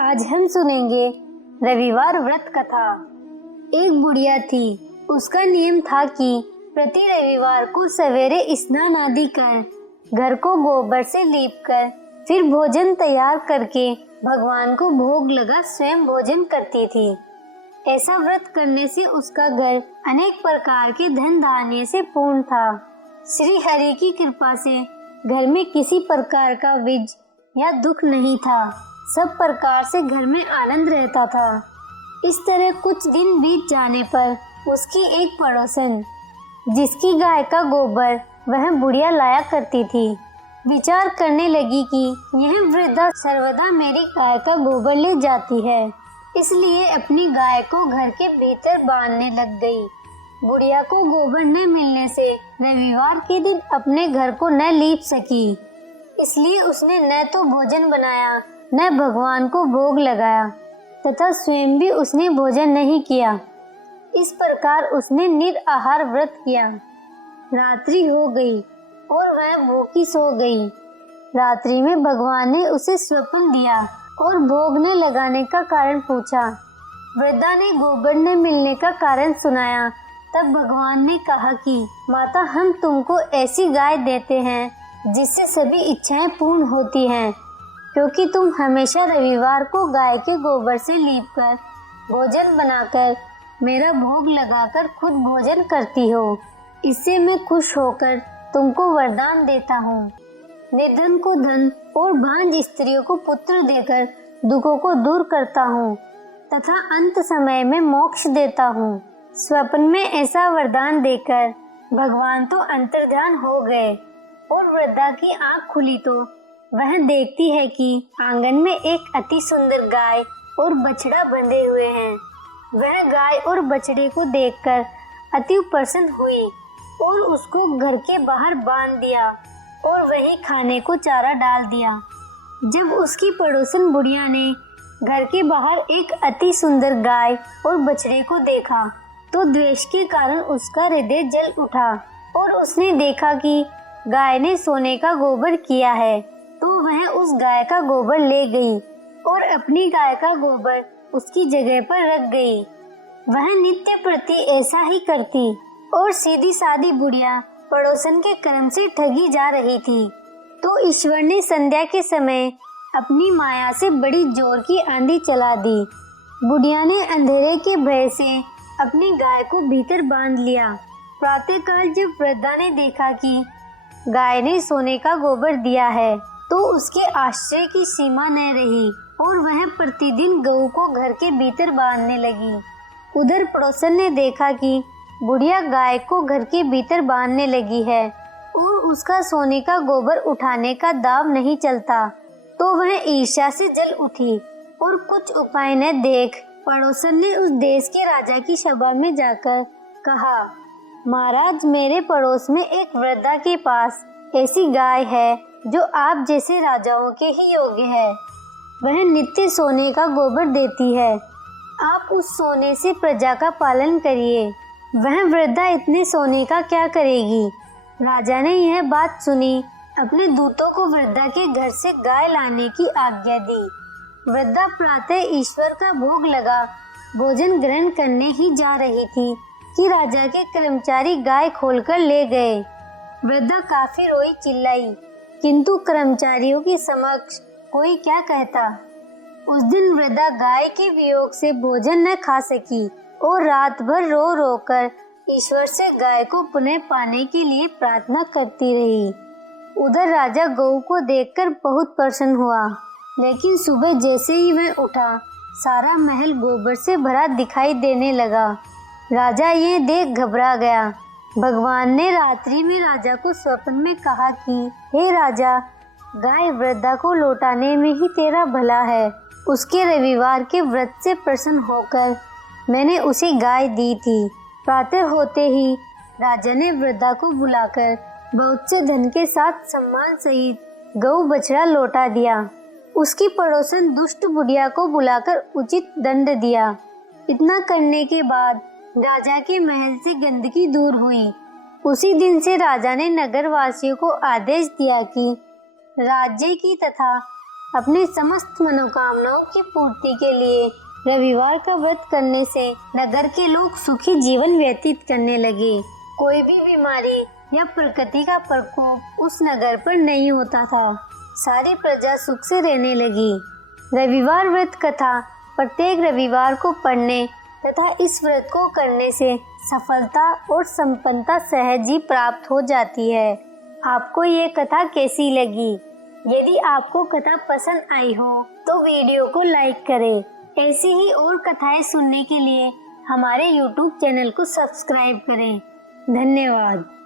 आज हम सुनेंगे रविवार व्रत कथा। एक बुढ़िया थी। उसका नियम था कि प्रति रविवार को सवेरे स्नान आदि कर घर को गोबर से लीपकर फिर भोजन तैयार करके भगवान को भोग लगा स्वयं भोजन करती थी। ऐसा व्रत करने से उसका घर अनेक प्रकार के धन धान्य से पूर्ण था। श्री हरि की कृपा से घर में किसी प्रकार का विज या दुख नहीं था। सब प्रकार से घर में आनंद रहता था। इस तरह कुछ दिन बीत जाने पर उसकी एक पड़ोसन, जिसकी गाय का गोबर वह बुढ़िया लाया करती थी, विचार करने लगी कि यह वृद्धा सर्वदा मेरी गाय का गोबर ले जाती है, इसलिए अपनी गाय को घर के भीतर बांधने लग गई। बुढ़िया को गोबर न मिलने से रविवार के दिन अपने घर को न लीप सकी, इसलिए उसने न तो भोजन बनाया न भगवान को भोग लगाया तथा स्वयं भी उसने भोजन नहीं किया। इस प्रकार उसने निराहार व्रत किया। रात्रि हो गई और वह भूखी सो गई। रात्रि में भगवान ने उसे स्वप्न दिया और भोग न लगाने का कारण पूछा। वृद्धा ने गोबर न मिलने का कारण सुनाया। तब भगवान ने कहा कि माता, हम तुमको ऐसी गाय देते हैं जिससे सभी इच्छाएं पूर्ण होती हैं, क्योंकि तुम हमेशा रविवार को गाय के गोबर से लीपकर भोजन बनाकर मेरा भोग लगाकर खुद भोजन करती हो। इससे मैं खुश होकर तुमको वरदान देता हूँ। निर्धन को धन और भांज स्त्रियों को पुत्र देकर दुखों को दूर करता हूँ तथा अंत समय में मोक्ष देता हूँ। स्वप्न में ऐसा वरदान देकर भगवान तो अंतर्ध्यान हो गए और वृद्धा की आंख खुली तो वह देखती है कि आंगन में एक अति सुंदर गाय और बछड़ा बंधे हुए हैं। वह गाय और बछड़े को देखकर अति प्रसन्न हुई और उसको घर के बाहर बांध दिया और वहीं खाने को चारा डाल दिया। जब उसकी पड़ोसन बुढ़िया ने घर के बाहर एक अति सुंदर गाय और बछड़े को देखा तो द्वेष के कारण उसका हृदय जल उठा और उसने देखा कि गाय ने सोने का गोबर किया है, तो वह उस गाय का गोबर ले गई और अपनी गाय का गोबर उसकी जगह पर रख गई। वह नित्य प्रति ऐसा ही करती और सीधी सादी बुढ़िया पड़ोसन के कर्म से ठगी जा रही थी। तो ईश्वर ने संध्या के समय अपनी माया से बड़ी जोर की आंधी चला दी। बुढ़िया ने अंधेरे के भय से अपनी गाय को भीतर बांध लिया। प्रातःकाल जब वृद्धा ने देखा कि गाय ने सोने का गोबर दिया है तो उसके आश्चर्य की सीमा न रही और वह प्रतिदिन गऊ को घर के भीतर बांधने लगी। उधर पड़ोसन ने देखा कि बुढ़िया गाय को घर के भीतर बांधने लगी है और उसका सोने का गोबर उठाने का दाव नहीं चलता, तो वह ईर्ष्या से जल उठी और कुछ उपाय न देख पड़ोसन ने उस देश के राजा की सभा में जाकर कहा, महाराज, मेरे पड़ोस में एक वृद्धा के पास ऐसी गाय है जो आप जैसे राजाओं के ही योग्य है। वह नित्य सोने का गोबर देती है। आप उस सोने से प्रजा का पालन करिए। वह वृद्धा इतने सोने का क्या करेगी? राजा ने यह बात सुनी, अपने दूतों को वृद्धा के घर से गाय लाने की आज्ञा दी। वृद्धा प्रातः ईश्वर का भोग लगा भोजन ग्रहण करने ही जा रही थी कि राजा के कर्मचारी गाय खोलकर ले गए। वृद्धा काफी रोई चिल्लाई, किंतु कर्मचारियों के समक्ष कोई क्या कहता। उस दिन वृद्धा गाय के वियोग से भोजन न खा सकी और रात भर रो रो कर ईश्वर से गाय को पुनः पाने के लिए प्रार्थना करती रही। उधर राजा गऊ को देखकर बहुत प्रसन्न हुआ, लेकिन सुबह जैसे ही वह उठा सारा महल गोबर से भरा दिखाई देने लगा। राजा ये देख घबरा गया। भगवान ने रात्रि में राजा को स्वप्न में कहा कि हे राजा, गाय वृद्धा को लौटाने में ही तेरा भला है। उसके रविवार के व्रत से प्रसन्न होकर मैंने उसे गाय दी थी। प्रातः होते ही राजा ने वृद्धा को बुलाकर बहुत से धन के साथ सम्मान सहित गऊ बछड़ा लौटा दिया। उसकी पड़ोसन दुष्ट बुढ़िया को बुलाकर उचित दंड दिया। इतना करने के बाद राजा के महल से गंदगी दूर हुई। उसी दिन से राजा ने नगर वासियों को आदेश दिया कि राज्य की तथा अपनी समस्त मनोकामनाओं की पूर्ति के लिए रविवार का व्रत करने से नगर के लोग सुखी जीवन व्यतीत करने लगे। कोई भी बीमारी या प्रकृति का प्रकोप उस नगर पर नहीं होता था। सारी प्रजा सुख से रहने लगी। रविवार व्रत कथा प्रत्येक रविवार को पढ़ने तथा इस व्रत को करने से सफलता और संपन्नता सहज ही प्राप्त हो जाती है। आपको ये कथा कैसी लगी? यदि आपको कथा पसंद आई हो तो वीडियो को लाइक करें। ऐसी ही और कथाएं सुनने के लिए हमारे YouTube चैनल को सब्सक्राइब करें। धन्यवाद।